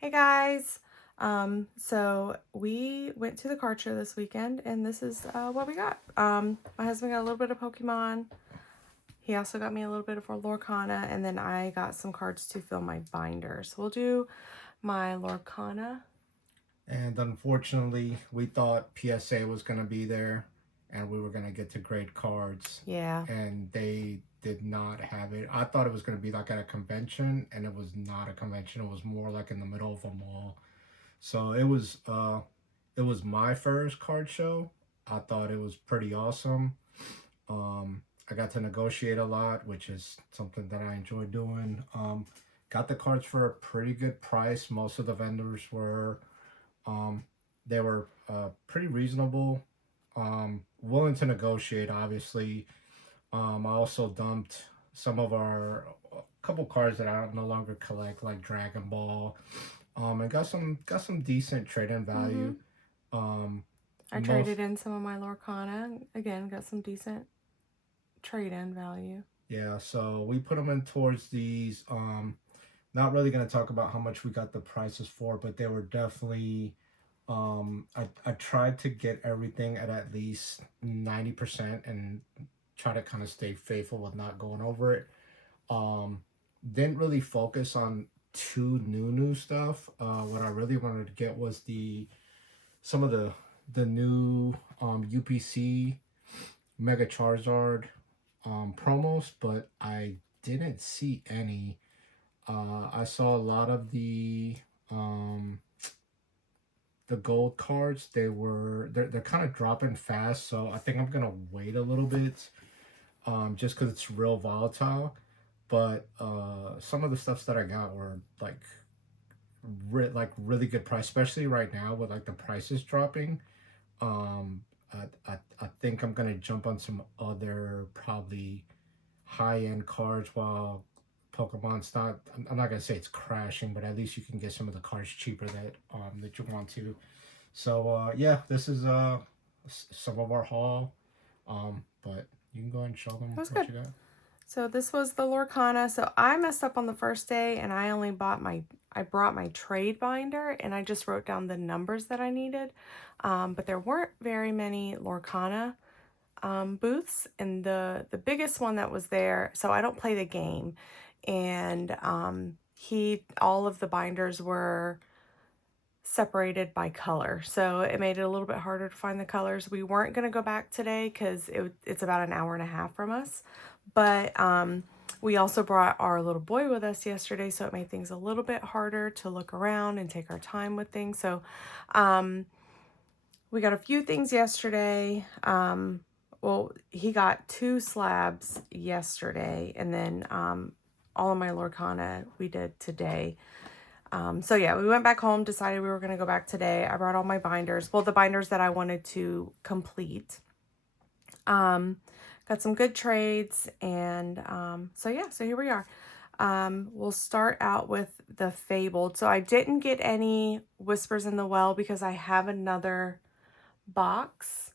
Hey guys! So we went to the card show this weekend and this is what we got. My husband got a little bit of Pokemon. He also got me a little bit of Lorcana, and then I got some cards to fill my binder. So we'll do my Lorcana. And unfortunately, we thought PSA was going to be there and we were going to get to grade cards. Yeah. And they did not have it. I thought it was going to be like at a convention, and it was not a convention. It was more like in the middle of a mall. So it was my first card show. I thought it was pretty awesome. I got to negotiate a lot, which is something that I enjoy doing. Got the cards for a pretty good price. Most of the vendors were um, they were pretty reasonable, willing to negotiate, obviously. I also dumped some of our a couple cards that I no longer collect, like Dragon Ball, and got some decent trade-in value. Um, I most traded in some of my Lorcana. Again, got some decent trade-in value. Yeah, so we put them in towards these. Not really gonna talk about how much we got the prices for, but they were definitely I tried to get everything at least 90% and try to kind of stay faithful with not going over it. Um, didn't really focus on too new stuff. What I really wanted to get was the some of the new UPC Mega Charizard promos, but I didn't see any. I saw a lot of the gold cards. They're kind of dropping fast, so I think I'm gonna wait a little bit, just because it's real volatile. But some of the stuffs that I got were like really good price, especially right now with like the prices dropping. I think I'm gonna jump on some other probably high end cards while Pokemon's not. I'm not gonna say it's crashing, but at least you can get some of the cards cheaper that you want to. So yeah, this is some of our haul. But you can go ahead and show That them was what good. you got. So this was the Lorcana. So I messed up on the first day and I brought my trade binder and I just wrote down the numbers that I needed. But there weren't very many Lorcana booths, and the biggest one that was there, so I don't play the game, and all of the binders were separated by color, so it made it a little bit harder to find the colors. We weren't going to go back today because it's about an hour and a half from us, but we also brought our little boy with us yesterday, so it made things a little bit harder to look around and take our time with things. So we got a few things yesterday. Well, he got 2 slabs yesterday, and then all of my Lorcana we did today. So yeah, we went back home, decided we were going to go back today. I brought all my binders, well, the binders that I wanted to complete. Got some good trades, and so yeah, so here we are. We'll start out with the Fabled. So I didn't get any Whispers in the Well because I have another box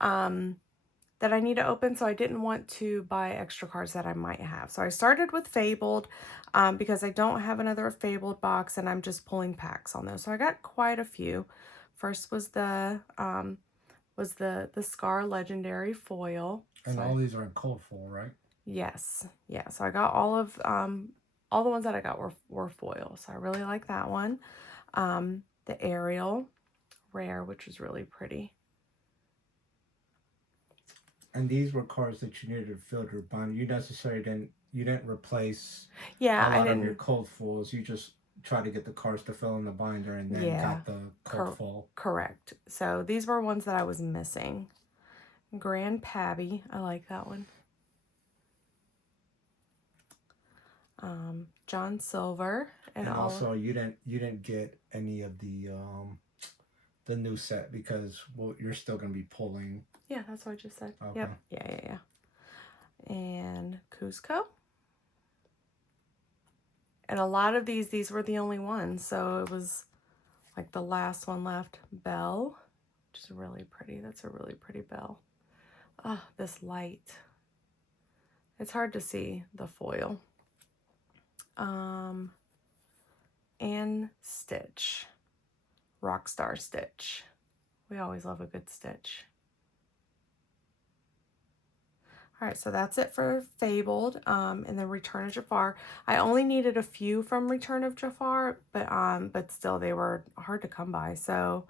that I need to open, so I didn't want to buy extra cards that I might have. So I started with Fabled because I don't have another Fabled box, and I'm just pulling packs on those. So I got quite a few. First was the Scar Legendary foil. And So all these are in cold full, right? yes, yeah. So I got all the ones that I got were foil. So I really like that one. The Ariel rare, which is really pretty. And these were cards that you needed to fill your binder. You didn't replace Yeah, a I lot of your didn't. cold fulls. You just tried to get the cards to fill in the binder and then Yeah, got the cold full. correct. So these were ones that I was missing. Grand Pabby, I like that one. John Silver And also, you didn't get any of the new set because well, you're still gonna be pulling. Yeah, that's what I just said. Okay. Yep. Yeah. And Cusco. And a lot of these were the only ones. So it was like the last one left. Belle, which is really pretty. That's a really pretty bell. Ah, this light. It's hard to see the foil. and Stitch. Rockstar Stitch. We always love a good Stitch. All right, so that's it for Fabled, and then Return of Jafar. I only needed a few from Return of Jafar, but still they were hard to come by. So,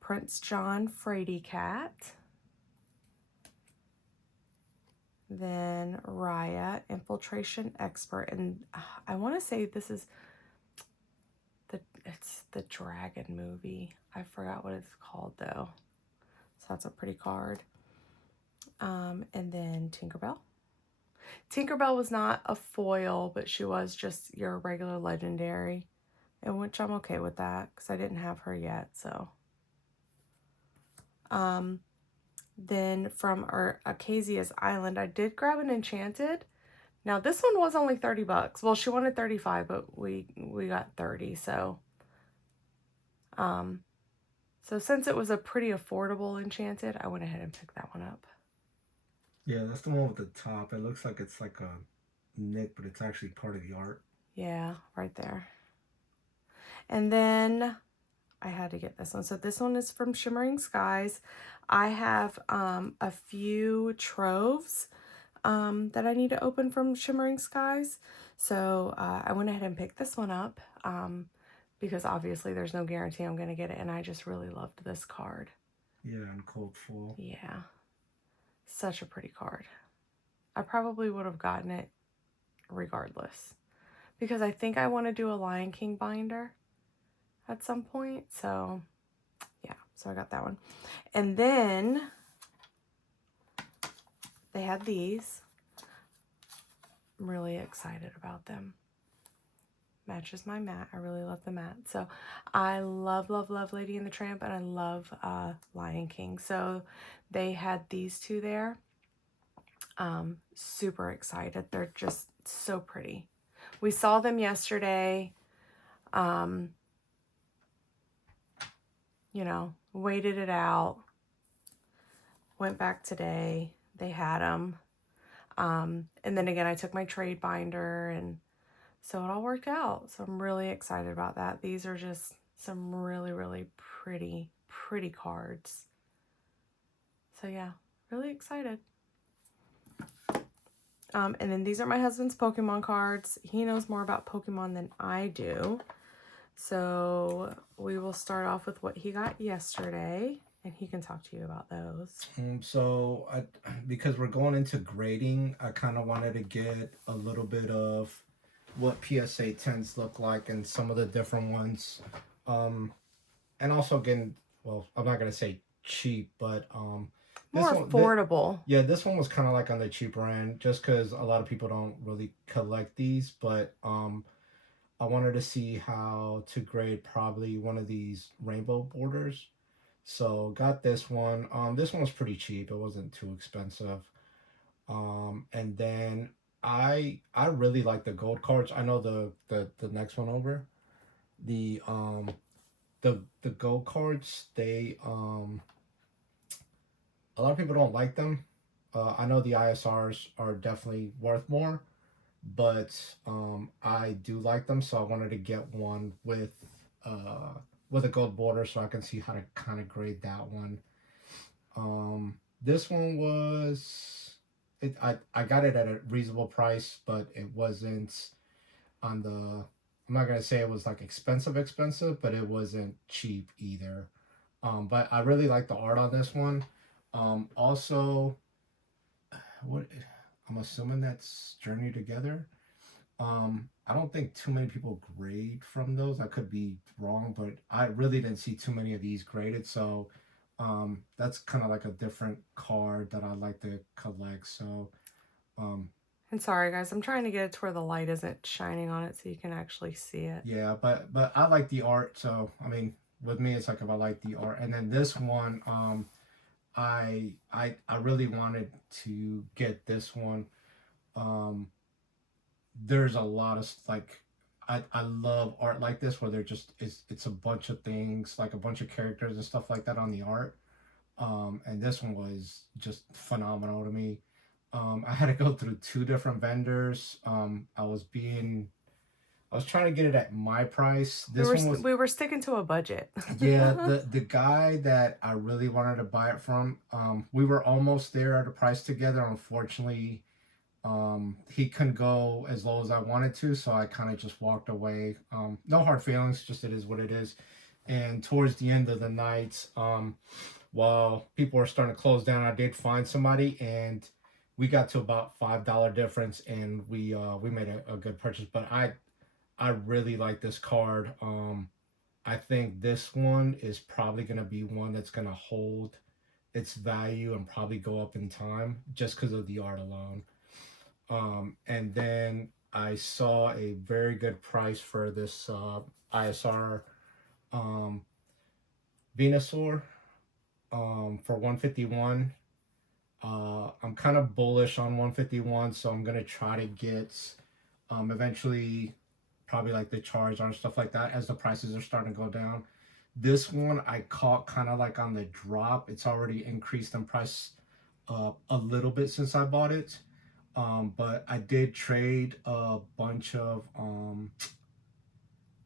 Prince John Frady Cat, then Raya, Infiltration Expert, and I want to say this is it's the Dragon movie. I forgot what it's called though. So that's a pretty card. And then Tinkerbell. Tinkerbell was not a foil, but she was just your regular legendary, in which I'm okay with that because I didn't have her yet. So, then from our Acacia's Island, I did grab an Enchanted. Now this one was only $30. Well, she wanted 35, but we got 30. So, so since it was a pretty affordable Enchanted, I went ahead and picked that one up. Yeah, that's the one with the top. It looks like it's like a nick, but it's actually part of the art. Yeah, right there. And then I had to get this one. So this one is from Shimmering Skies. I have a few troves that I need to open from Shimmering Skies. So I went ahead and picked this one up because obviously there's no guarantee I'm going to get it. And I just really loved this card. Yeah, and Cold Full. Yeah. Such a pretty card. I probably would have gotten it regardless because I think I want to do a Lion King binder at some point. So yeah, so I got that one. And then they had these. I'm really excited about them. Matches my mat. I really love the mat. So I love, love, love Lady and the Tramp, and I love Lion King. So they had these two there. Super excited. They're just so pretty. We saw them yesterday. You know, waited it out. Went back today. They had them. And then again, I took my trade binder, and so it all worked out. So I'm really excited about that. These are just some really, really pretty, pretty cards. So yeah, really excited. And then these are my husband's Pokemon cards. He knows more about Pokemon than I do. So we will start off with what he got yesterday, and he can talk to you about those. Because we're going into grading, I kind of wanted to get a little bit of what PSA 10s look like and some of the different ones. And also again, well, I'm not going to say cheap, but more affordable. Yeah, this one was kind of like on the cheaper end just because a lot of people don't really collect these, but I wanted to see how to grade probably one of these rainbow borders. So got this one. This one was pretty cheap. It wasn't too expensive. And then I really like the gold cards. I know the next one over. The gold cards, they a lot of people don't like them. I know the ISRs are definitely worth more, but I do like them, so I wanted to get one with a gold border so I can see how to kind of grade that one. This one was I got it at a reasonable price, but it wasn't on the. I'm not gonna say it was like expensive, but it wasn't cheap either. But I really like the art on this one. Also, what I'm assuming that's Journey Together. I don't think too many people grade from those. I could be wrong, but I really didn't see too many of these graded. So that's kind of like a different card that I like to collect. So and sorry guys, I'm trying to get it to where the light isn't shining on it so you can actually see it. Yeah, but I like the art. So I mean, with me, it's like if I like the art. And then this one, I really wanted to get this one. There's a lot of like I love art like this where they're just it's a bunch of things like a bunch of characters and stuff like that on the art. And this one was just phenomenal to me. I had to go through two different vendors. I was being I was trying to get it at my price. This one was, We were sticking to a budget. yeah, the guy that I really wanted to buy it from, we were almost there at a price together. Unfortunately, he couldn't go as low as I wanted to, so I kind of just walked away. No hard feelings, just it is what it is. And towards the end of the night, while people were starting to close down, I did find somebody, and we got to about $5 difference, and we made a good purchase. But I really like this card. I think this one is probably gonna be one that's gonna hold its value and probably go up in time just because of the art alone. And then I saw a very good price for this ISR um, Venusaur for 151. I'm kind of bullish on 151, so I'm gonna try to get eventually probably like the Charizard and stuff like that as the prices are starting to go down. This one I caught kind of like on the drop. It's already increased in price a little bit since I bought it. But I did trade a bunch of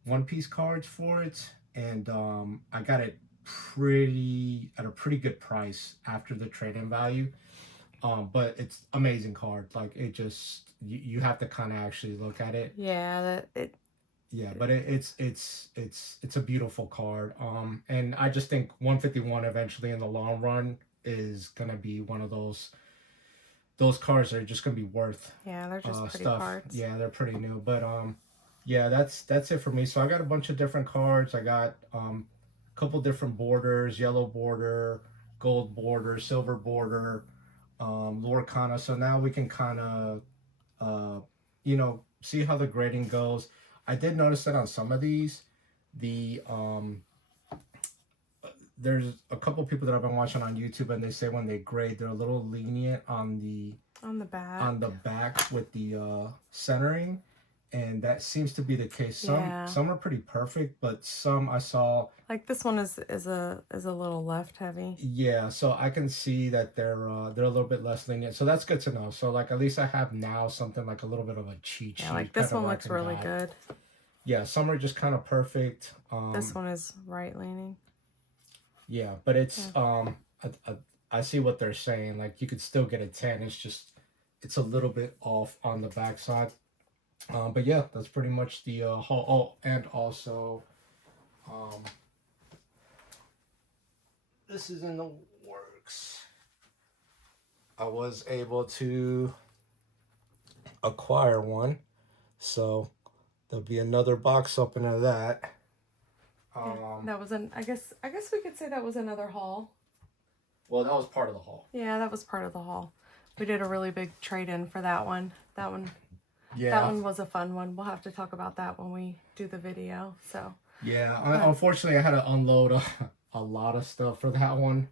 One Piece cards for it, and I got it at a pretty good price after the trade-in value. But it's amazing card. Like it just you have to kind of actually look at it. Yeah, that it. Yeah, but it's a beautiful card. And I just think 151 eventually in the long run is gonna be one of those cards that are just gonna be worth Yeah, they're just pretty stuff. cards. Yeah, they're pretty new. But yeah, that's it for me. So I got a bunch of different cards. I got a couple different borders: yellow border, gold border, silver border, Lorcana. So now we can kind of see how the grading goes. I did notice that on some of these, the there's a couple people that I've been watching on YouTube, and they say when they grade, they're a little lenient on the On the back with the centering, and that seems to be the case. Some are pretty perfect, but some I saw like this one is a little left heavy. yeah. So I can see that they're a little bit less lenient. So that's good to know. So like at least I have now something like a little bit of a cheat sheet. Yeah, like this kind one of looks really good. Yeah, some are just kind of perfect. This one is right leaning. Yeah, but it's I see what they're saying. Like you could still get a 10. It's a little bit off on the backside. But yeah, that's pretty much the haul. Oh, and also, this is in the works. I was able to acquire one, so there'll be another box opening of that. That was I guess we could say that was another haul. Well, that was part of the haul. Yeah, that was part of the haul. We did a really big trade-in for that one. That one was a fun one. We'll have to talk about that when we do the video. So yeah, unfortunately, I had to unload a lot of stuff for that one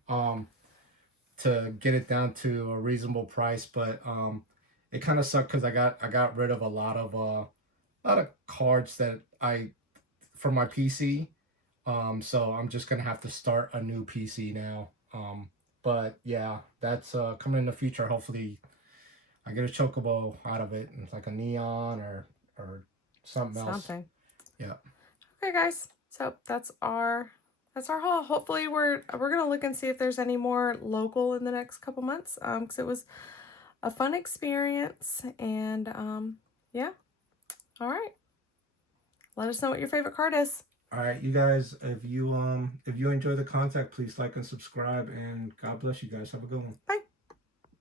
to get it down to a reasonable price. But it kind of sucked because I got rid of a lot of cards that from my PC. So I'm just gonna have to start a new PC now. But yeah, that's coming in the future. Hopefully, I get a chocobo out of it, and like a neon or something else. Yeah. Okay, guys. So that's our haul. Hopefully, we're gonna look and see if there's any more local in the next couple months. Because it was a fun experience, and yeah. All right. Let us know what your favorite card is. All right, you guys, if you enjoy the content, please like and subscribe, and God bless you guys. Have a good one. Bye.